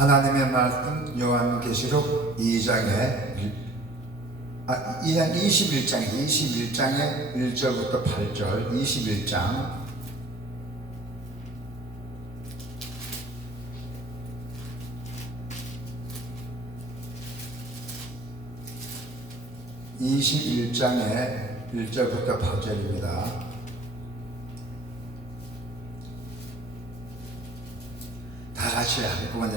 하나님의 말씀 요한계시록 2장 21장에 1절부터 8절 21장 1절부터 8절입니다. 다 같이 한꺼번에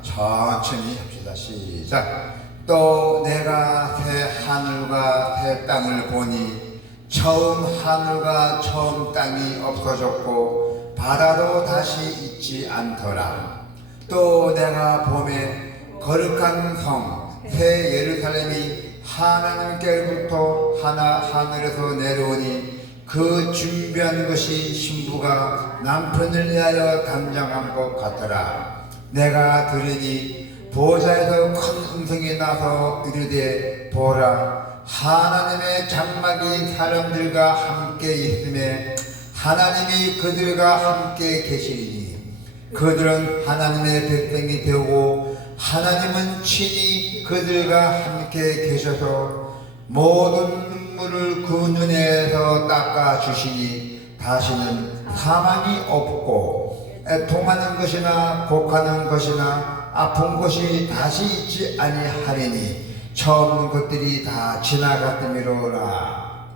천천히 합시다. 시작. 또 내가 새 하늘과 새 땅을 보니 처음 하늘과 처음 땅이 없어졌고 바다도 다시 있지 않더라. 또 내가 봄에 거룩한 성 새 예루살렘이 하나님께로부터 하늘에서 내려오니 그 준비한 것이 신부가 남편을 위하여 단장한 것 같더라. 내가 들으니 보좌에서 큰 음성이 나서 이르되 보라, 하나님의 장막이 사람들과 함께 있음에 하나님이 그들과 함께 계시리니 그들은 하나님의 백성이 되고 하나님은 친히 그들과 함께 계셔서 모든 눈물을 그 눈에서 닦아 주시니 다시는 사망이 없고 애통하는 것이나 곡하는 것이나 아픈 것이 다시 있지 아니하리니 처음 것들이 다 지나갔음이로라.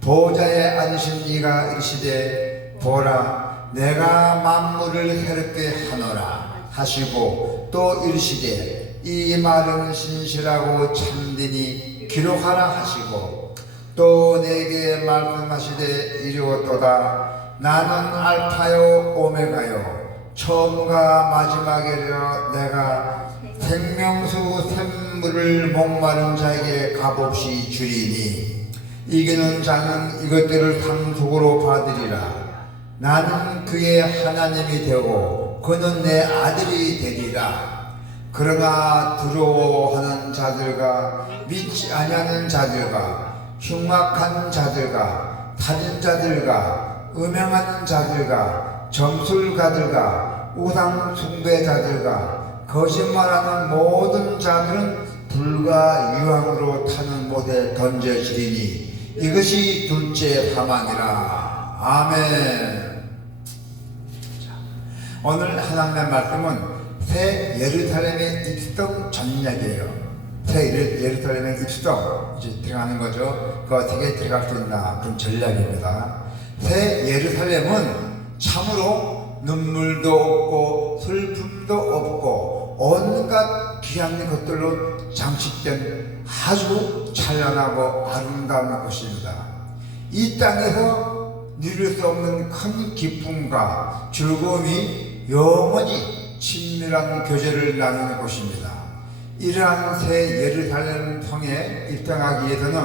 보좌에 앉으신 이가 이르시되 보라, 내가 만물을 새롭게 하노라 하시고 또 이르시되 이 말은 신실하고 참되니 기록하라 하시고 또 내게 말씀하시되 이르었도다. 나는 알파요 오메가요 처음과 마지막이라. 내가 생명수 샘물을 목마른 자에게 값없이 주리니 이기는 자는 이것들을 상속으로 받으리라. 나는 그의 하나님이 되고 그는 내 아들이 되리라. 그러나 두려워하는 자들과 믿지 아니하는 자들과 흉악한 자들과 살인자들과 음행하는 자들과 점술가들과 우상 숭배자들과 거짓말하는 모든 자들은 불과 유황으로 타는 못에 던져지리니 이것이 둘째 사망이라. 아멘. 오늘 하나님의 말씀은 새 예루살렘의 입성 전략이에요. 새 예루살렘의 입성, 이제 들어가는 거죠. 그 어떻게 들어갈 수 있나, 그런 전략입니다. 새 예루살렘은 참으로 눈물도 없고 슬픔도 없고 온갖 귀한 것들로 장식된 아주 찬란하고 아름다운 곳입니다. 이 땅에서 누릴 수 없는 큰 기쁨과 즐거움이 영원히 친밀한 교제를 나누는 곳입니다. 이러한 새 예루살렘 성에 입성하기 위해서는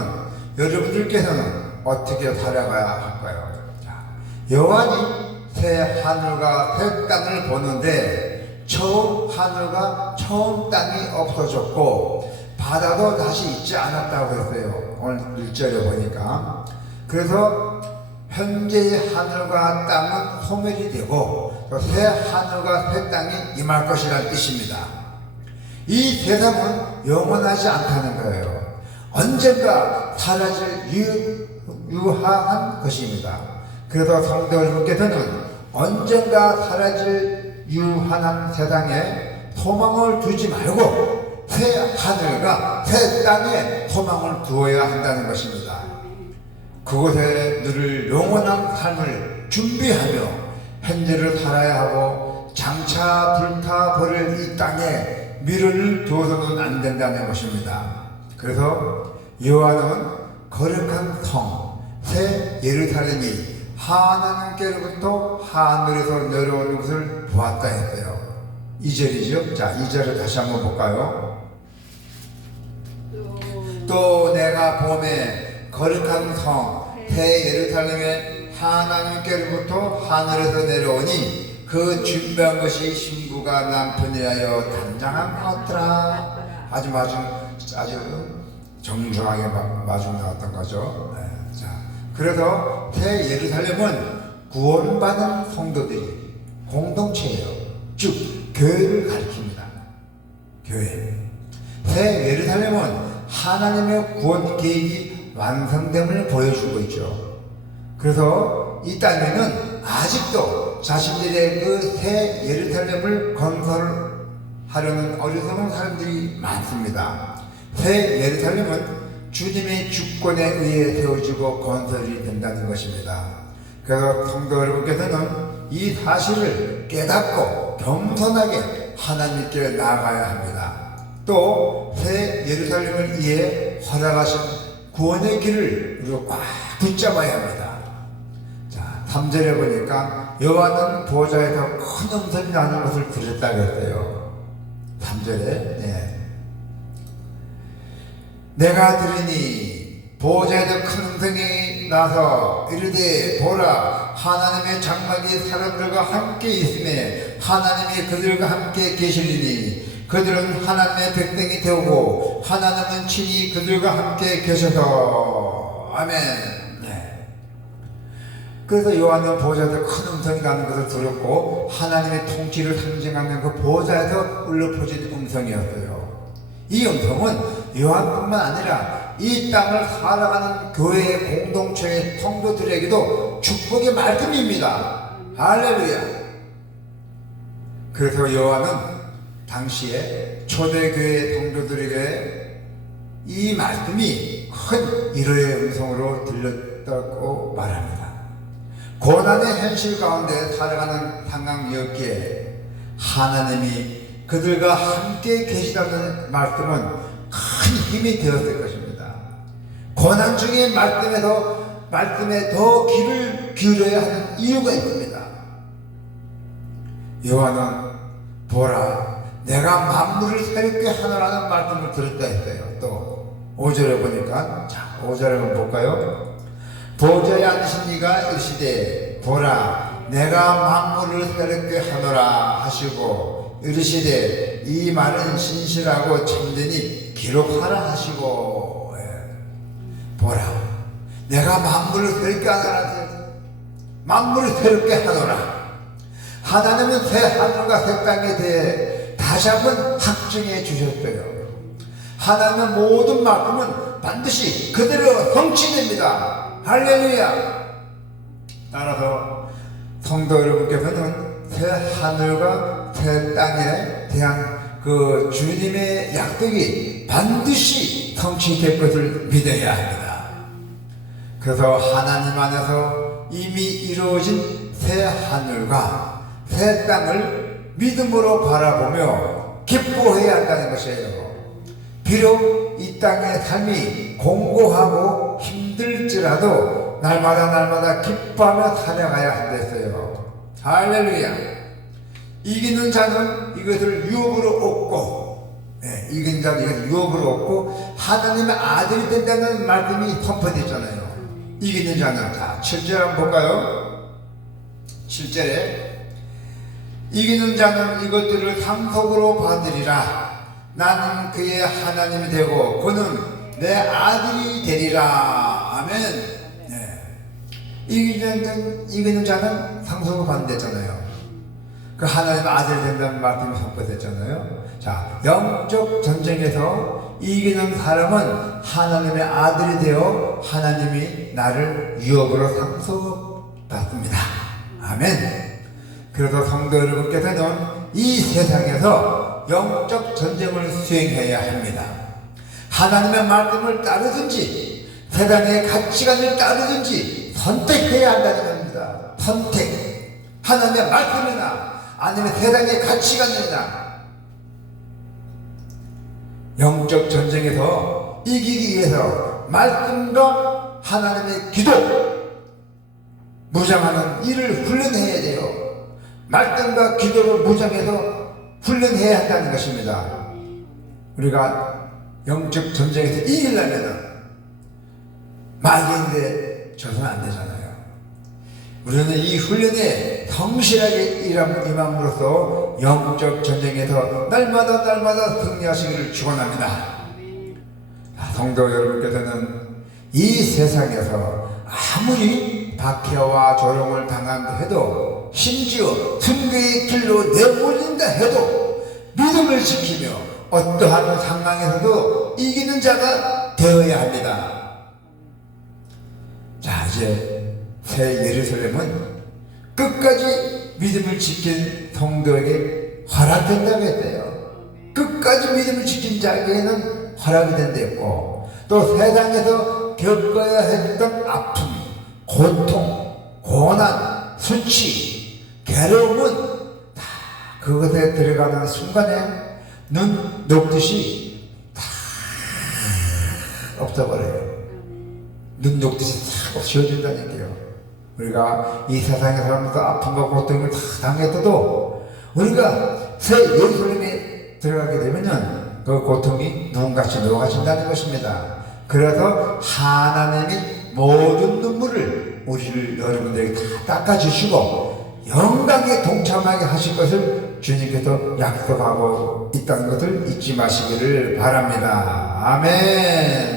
여러분들께서는 어떻게 살아가야 할까요? 요한이 새 하늘과 새 땅을 보는데 처음 하늘과 처음 땅이 없어졌고 바다도 다시 있지 않았다고 했어요. 오늘 1절에 보니까. 그래서 현재의 하늘과 땅은 소멸이 되고 새 하늘과 새 땅이 임할 것이라는 뜻입니다. 이 세상은 영원하지 않다는 거예요. 언젠가 사라질 유한한 것입니다. 그래서 성도 여러분께서는 언젠가 사라질 유한한 세상에 소망을 두지 말고 새 하늘과 새 땅에 소망을 두어야 한다는 것입니다. 그곳에 누릴 영원한 삶을 준비하며 현재를 살아야 하고 장차 불타버릴 이 땅에 미련을 두어서는 안 된다는 것입니다. 그래서 요한은 거룩한 성, 새 예루살렘이 하나님께로부터 하늘에서 내려오는 것을 보았다 했어요. 2절이죠. 자, 2절을 다시 한번 볼까요? 또 내가 봄에 거룩한 성, 새 예루살렘에 하나님께로부터 하늘에서 내려오니 그 준비한 것이 신부가 남편이하여 단장한 것 같더라. 아주 정중하게 마중 나왔던 거죠. 네. 자, 그래서 새 예루살렘은 구원받은 성도들이 공동체예요. 즉 교회를 가리킵니다. 교회. 새 예루살렘은 하나님의 구원 계획이 완성됨을 보여주고 있죠. 그래서 이 땅에는 아직도 자신들의 그 새 예루살렘을 건설하려는 어리석은 사람들이 많습니다. 새 예루살렘은 주님의 주권에 의해 세워지고 건설이 된다는 것입니다. 그래서 성도 여러분께서는 이 사실을 깨닫고 겸손하게 하나님께 나아가야 합니다. 또 새 예루살렘을 위해 허락하신 구원의 길을 우리가 꽉 붙잡아야 합니다. 자, 3절에 보니까 여호와는 보좌에서 큰 음성이 나는 것을 들었다고 했어요. 3절에 내가 들으니 보좌에서 큰 음성이 나서 이르되 보라 하나님의 장막이 사람들과 함께 있음에 하나님이 그들과 함께 계시리니 그들은 하나님의 백성이 되고 하나님은 친히 그들과 함께 계셔서 아멘. 그래서 요한은 보좌에서 큰 음성이 나는 것을 들었고 하나님의 통치를 상징하는 그 보좌에서 울려 퍼진 음성이었어요. 이 음성은 요한뿐만 아니라 이 땅을 살아가는 교회의 공동체의 성도들에게도 축복의 말씀입니다. 할렐루야. 그래서 요한은 당시에 초대교회 성도들에게 이 말씀이 큰 위로의 음성으로 들렸다고 말합니다. 고난의 현실 가운데 살아가는 상황이었기에 하나님이 그들과 함께 계시다는 말씀은 큰 힘이 되었을 것입니다. 고난 중에 말씀에 더 귀를 기울여야 하는 이유가 있습니다. 요한은 보라 내가 만물을 새롭게 하노라는 말씀을 들었다 했어요. 또 5절에 보니까 자 5절에 한번 볼까요? 보좌에 앉으신 이가 이르시되 보라 내가 만물을 새롭게 하노라 하시고 이르시되 이 말은 신실하고 참되니 기록하라 하시고 보라 내가 만물을 새롭게 하노라 만물을 새롭게 하노라. 하나님은 새 하늘과 새 땅에 대해 다시 한번 확증해 주셨어요. 하나님의 모든 말씀은 반드시 그대로 성취됩니다. 할렐루야. 따라서 성도 여러분께서는 새 하늘과 새 땅에 대한 그 주님의 약속이 반드시 성취될 것을 믿어야 합니다. 그래서 하나님 안에서 이미 이루어진 새 하늘과 새 땅을 믿음으로 바라보며 기뻐해야 한다는 것이에요. 비록 이 땅의 삶이 공고하고 힘들지라도 날마다 기뻐하며 살아가야 한댔어요. 할렐루야. 이기는 자는 이것을 유업으로 얻고 이기는 자는 이것을 유업으로 얻고 하나님의 아들이 된다는 말씀이 선포됐잖아요. 이기는 자는 자 7절 한번 볼까요? 7절에 이기는 자는 이것들을 상속으로 받으리라. 나는 그의 하나님이 되고 그는 내 아들이 되리라. 아멘. 이기는 자는 상속을 받는댔잖아요. 그 하나님의 아들이 된다는 말씀이 선포됐잖아요. 자, 영적 전쟁에서 이기는 사람은 하나님의 아들이 되어 하나님이 나를 유업으로 상속받습니다. 아멘. 그래서 성도 여러분께서는 이 세상에서 영적 전쟁을 수행해야 합니다. 하나님의 말씀을 따르든지 세상의 가치관을 따르든지 선택해야 한다는 겁니다. 선택. 하나님의 말씀이나 아니면 세상의 가치관이나 영적 전쟁에서 이기기 위해서 말씀과 하나님의 기도 무장하는 일을 훈련해야 돼요. 말씀과 기도를 무장해서 훈련해야 한다는 것입니다. 우리가 영적 전쟁에서 이기려면 마귀인데 져서는 안 되잖아요. 우리는 이 훈련에 성실하게 임함으로써 영적 전쟁에서 날마다 승리하시기를 축원합니다. 성도 여러분께서는 이 세상에서 아무리 박해와 조롱을 당한다 해도 심지어 승리의 길로 내몰린다 해도 믿음을 지키며 어떠한 상황에서도 이기는 자가 되어야 합니다. 자, 이제 새 예루살렘은 끝까지 믿음을 지킨 성도에게 허락된다고 했대요. 끝까지 믿음을 지킨 자에게는 허락이 된다고, 또 세상에서 겪어야 했던 아픔, 고통, 고난, 수치, 괴로움은 다 그것에 들어가는 순간에 눈 녹듯이 다 없어버려요. 눈 녹듯이 다 없어진다는 얘기예요. 우리가 이 세상의 사람들도 아픔과 고통을 다 당했어도 우리가 새 예루살렘에 들어가게 되면은 그 고통이 눈같이 녹아진다는 것입니다. 그래서 하나님이 모든 눈물을 우리를 여러분들에게 다 닦아주시고 영광에 동참하게 하실 것을 주님께서 약속하고 있다는 것을 잊지 마시기를 바랍니다. 아멘.